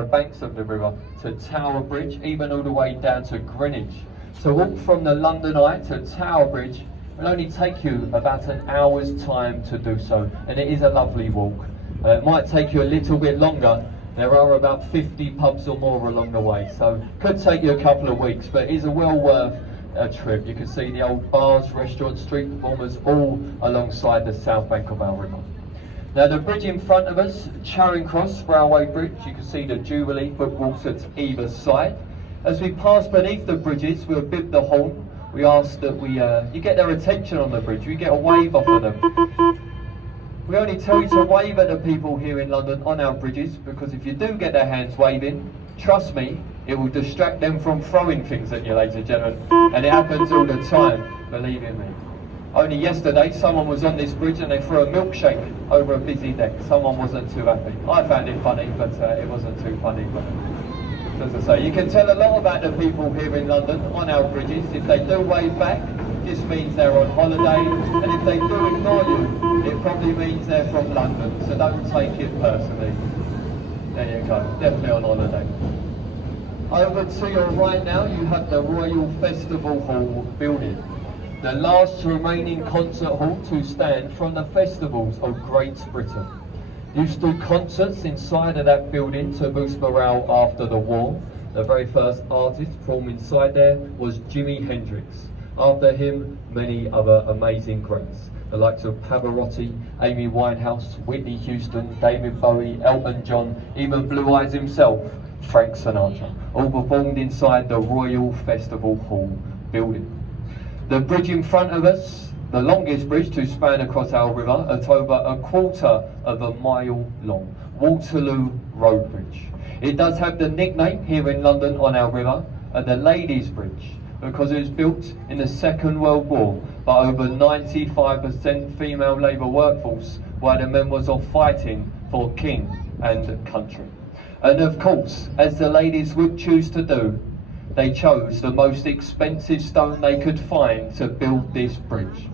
the banks of the river to Tower Bridge, even all the way down to Greenwich. So walk from the London Eye to Tower Bridge will only take you about an hour's time to do so, and it is a lovely walk. It might take you a little bit longer. There are about 50 pubs or more along the way, so could take you a couple of weeks, but it is a well worth a trip. You can see the old bars, restaurants, street performers all alongside the south bank of our river. Now the bridge in front of us, Charing Cross Railway Bridge, you can see the Jubilee footballs at either side. As we pass beneath the bridges, we'll bib the horn. We ask that you get their attention on the bridge, we get a wave off of them. We only tell you to wave at the people here in London on our bridges, because if you do get their hands waving, trust me, it will distract them from throwing things at you, ladies and gentlemen. And it happens all the time, believe in me. Only yesterday, someone was on this bridge and they threw a milkshake over a busy deck. Someone wasn't too happy. I found it funny, but it wasn't too funny. But as I say, you can tell a lot about the people here in London on our bridges. If they do wave back, this means they're on holiday. And if they do ignore you, it probably means they're from London. So don't take it personally. There you go, definitely on holiday. Over to your right now, you have the Royal Festival Hall building. The last remaining concert hall to stand from the festivals of Great Britain. Used to do concerts inside of that building to boost morale after the war. The very first artist to perform inside there was Jimi Hendrix. After him, many other amazing greats, the likes of Pavarotti, Amy Winehouse, Whitney Houston, David Bowie, Elton John, even Blue Eyes himself, Frank Sinatra, all performed inside the Royal Festival Hall building. The bridge in front of us, the longest bridge to span across our river at over a quarter of a mile long, Waterloo Road Bridge. It does have the nickname here in London on our river, the Ladies' Bridge, because it was built in the Second World War by over 95% female labour workforce while the men was off fighting for king and country. And of course, as the ladies would choose to do, they chose the most expensive stone they could find to build this bridge.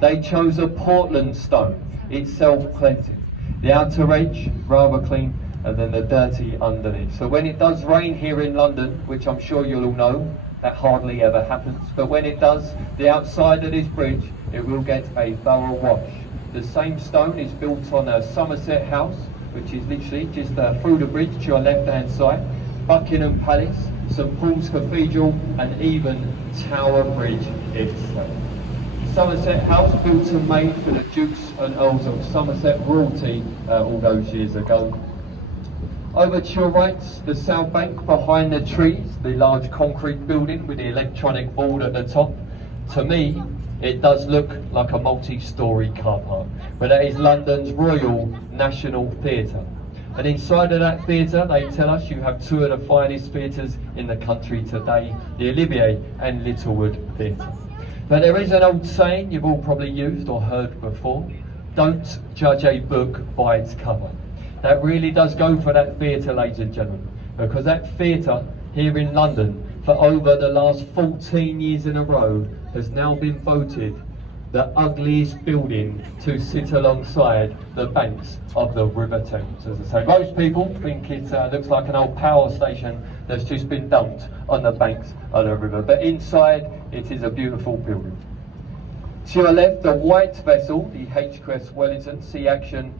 They chose a Portland stone, it's self-cleansing. The outer edge, rather clean, and then the dirty underneath. So when it does rain here in London, which I'm sure you'll all know, that hardly ever happens, but when it does, the outside of this bridge, it will get a thorough wash. The same stone is built on a Somerset House, which is literally just through the bridge to your left-hand side, Buckingham Palace, St Paul's Cathedral, and even Tower Bridge itself. Somerset House, built and made for the Dukes and Earls of Somerset royalty all those years ago. Over to your right, the South Bank, behind the trees, the large concrete building with the electronic board at the top. To me, it does look like a multi-storey car park, but that is London's Royal National Theatre. And inside of that theatre, they tell us you have two of the finest theatres in the country today, the Olivier and Littlewood Theatre. But there is an old saying you've all probably used or heard before: don't judge a book by its cover. That really does go for that theatre, ladies and gentlemen, because that theatre here in London for over the last 14 years in a row has now been voted the ugliest building to sit alongside the banks of the River Thames. As I say, most people think it looks like an old power station that's just been dumped on the banks of the river, but inside it is a beautiful building. To your left, the white vessel, the HMS Wellington, sea action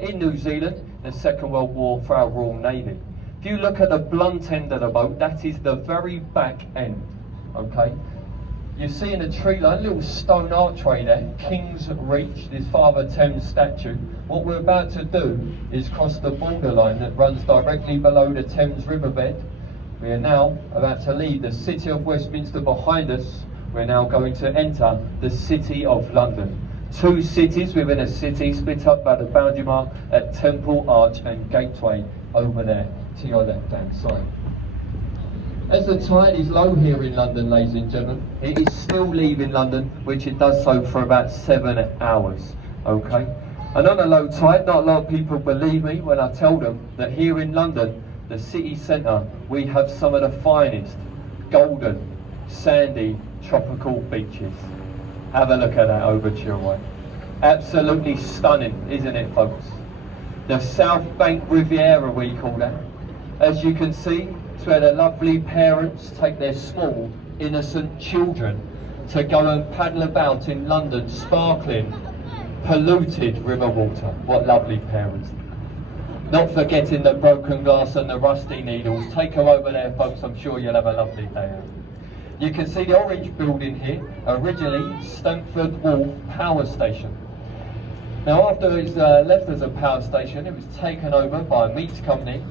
in New Zealand, the Second World War for our Royal Navy. If you look at the blunt end of the boat, that is the very back end, okay? You see in the tree line, a little stone archway there, King's Reach, this Father Thames statue. What we're about to do is cross the borderline that runs directly below the Thames riverbed. We are now about to leave the city of Westminster behind us. We're now going to enter the City of London. Two cities within a city split up by the boundary mark at Temple Arch and Gateway over there to your left hand side. As the tide is low here in London, ladies and gentlemen, it is still leaving London, which it does so for about 7 hours, okay? And on a low tide, not a lot of people believe me when I tell them that here in London, the city centre, we have some of the finest golden, sandy, tropical beaches. Have a look at that over to your right. Absolutely stunning, isn't it, folks? The South Bank Riviera, we call that. As you can see, it's where the lovely parents take their small, innocent children to go and paddle about in London, sparkling, polluted river water. What lovely parents. Not forgetting the broken glass and the rusty needles. Take her over there, folks, I'm sure you'll have a lovely day out. You can see the orange building here, originally Stamford Wharf Power Station. Now after it's left as a power station, it was taken over by a meat company